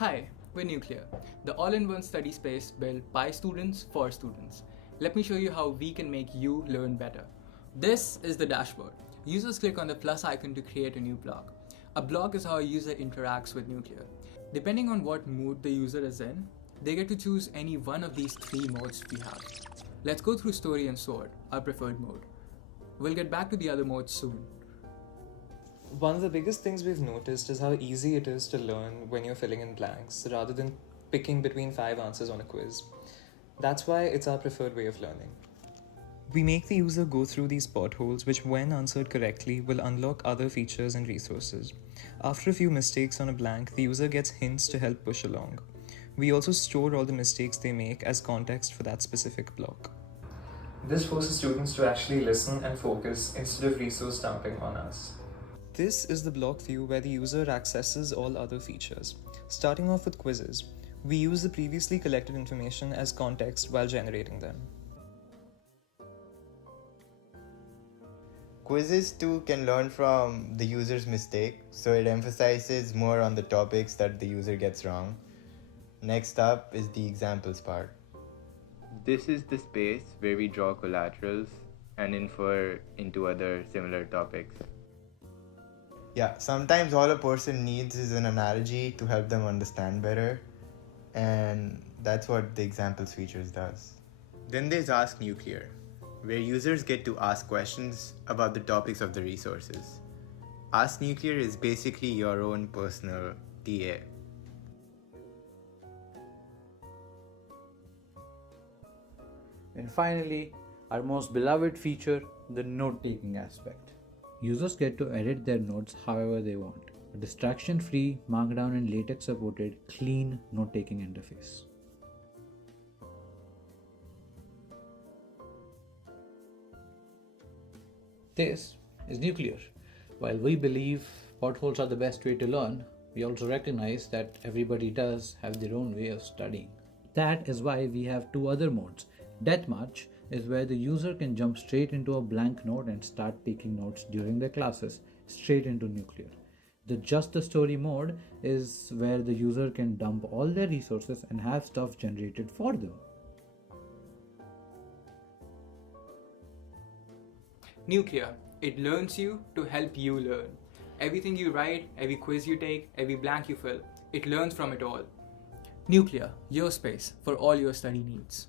Hi, we're Nuclear, the all-in-one study space built by students for students. Let me show you how we can make you learn better. This is the dashboard. Users click on the plus icon to create a new block. A block is how a user interacts with Nuclear. Depending on what mood the user is in, they get to choose any one of these three modes we have. Let's go through Story and Sword, our preferred mode. We'll get back to the other modes soon. One of the biggest things we've noticed is how easy it is to learn when you're filling in blanks rather than picking between 5 answers on a quiz. That's why it's our preferred way of learning. We make the user go through these potholes, which, when answered correctly, will unlock other features and resources. After a few mistakes on a blank, the user gets hints to help push along. We also store all the mistakes they make as context for that specific block. This forces students to actually listen and focus instead of resource dumping on us. This is the block view where the user accesses all other features. Starting off with quizzes, we use the previously collected information as context while generating them. Quizzes too can learn from the user's mistake, so it emphasizes more on the topics that the user gets wrong. Next up is the examples part. This is the space where we draw collaterals and infer into other similar topics. Yeah, sometimes all a person needs is an analogy to help them understand better, and that's what the examples features does. Then there's Ask Nuclear, where users get to ask questions about the topics of the resources. Ask Nuclear is basically your own personal TA. And finally, our most beloved feature, the note-taking aspect. Users get to edit their notes however they want. A distraction-free, Markdown and LaTeX-supported, clean note-taking interface. This is Nuclear. While we believe potholes are the best way to learn, we also recognize that everybody does have their own way of studying. That is why we have two other modes. Death March is where the user can jump straight into a blank note and start taking notes during their classes, straight into Nuclear. The Just the Story mode is where the user can dump all their resources and have stuff generated for them. Nuclear, it learns you to help you learn. Everything you write, every quiz you take, every blank you fill, it learns from it all. Nuclear, your space for all your study needs.